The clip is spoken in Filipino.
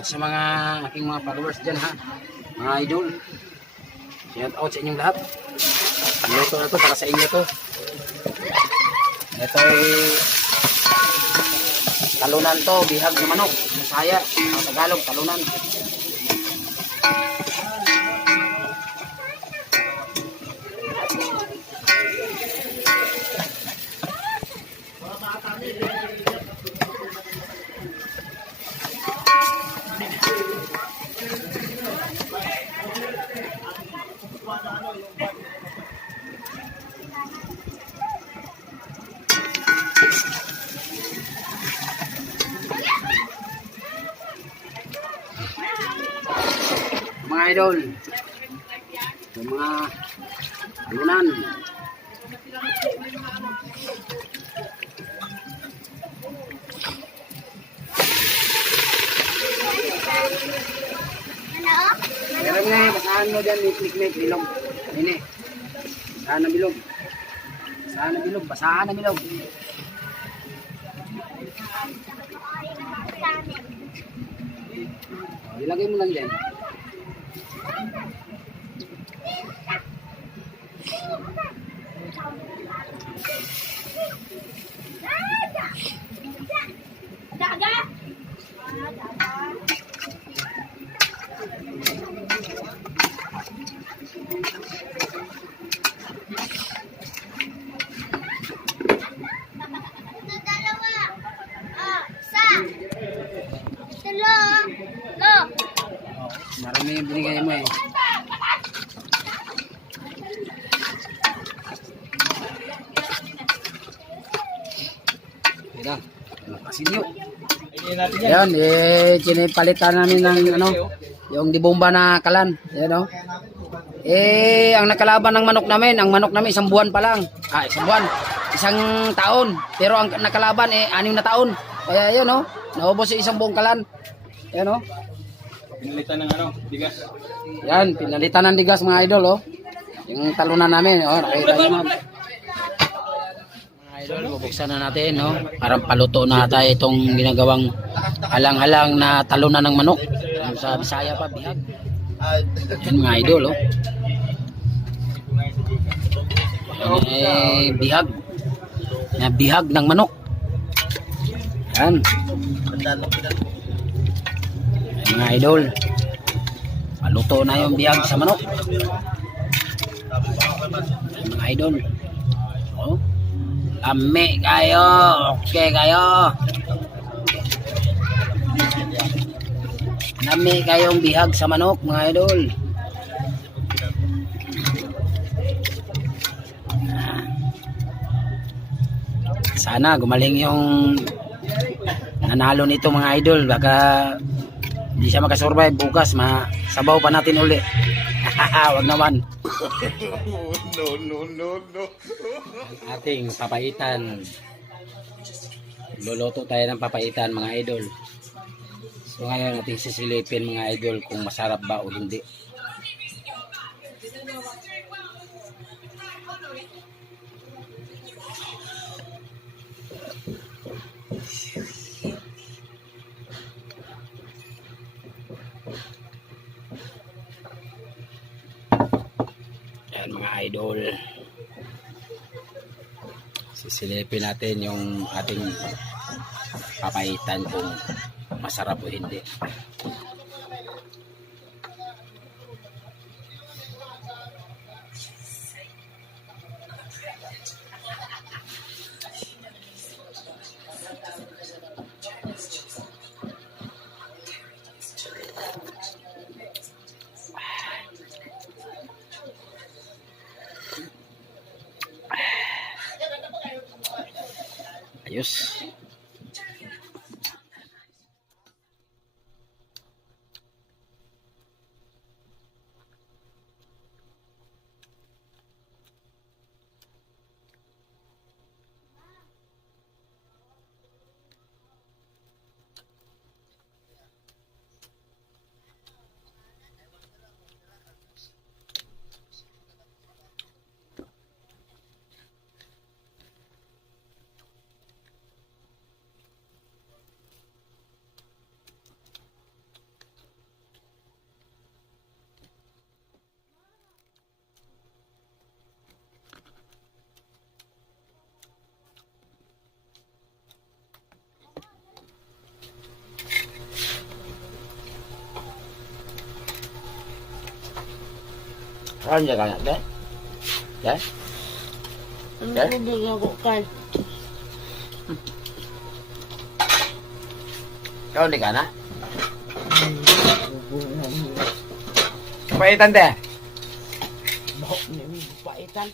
out sa mga aking mga followers dyan ha. Mga idol. Shout out sa inyong lahat. Luto na to para sa inyo to. Ito ay talunan to, bihag na manok. Masaya, sa Tagalog, talunan. Mga idol, yung mga talunan. Meron nga, basahan mo dyan, mikmik, bilog. Ini, basahan na bilog. Basahan na bilog, basahan na bilog. Ilagay mo lang dyan. Marami yung binigay mo eh. Yan, kasinyo. Yan, pinipalitan namin ng ano, yung dibomba na kalan. Yan o. Ang nakalaban ng manok namin, ang manok namin isang buwan pa lang. Isang buwan. Isang taon. Pero ang nakalaban 6 na taon. Kaya yun o, naubos yung isang buong kalan. Yan o. Pinalitan ng bigas. Yan, pinalitan ng bigas mga idol oh. Yung talunan namin, nakita niyo mga idol, bubuksan na natin Parang paluto na tayo itong ginagawang halang-halang na talunan ng manok. Sa Bisaya pa, bihag. Yan mga idol Yan, bihag. Na bihag ng manok. Yan. Mga idol, paluto na yung bihag sa manok. Mga idol, lami kayo, okay kayo, lami kayong bihag sa manok mga idol. Sana gumaling yung nanalo nito mga idol, baka hindi siya makasurvive bukas, masabaw pa natin uli. Wag naman. No. Ang ating papaitan. Luluto tayo ng papaitan mga idol. So ngayon ating sisilipin mga idol kung masarap ba o hindi. Yan mga idol, sisilipin natin yung ating papaitan kung masarap o hindi. Ayos. Ano niya ka na, de? De? Ang Eh? tubig ako kay. Ikaw hindi ka na? Paitan, de? Bahok niya, paitan.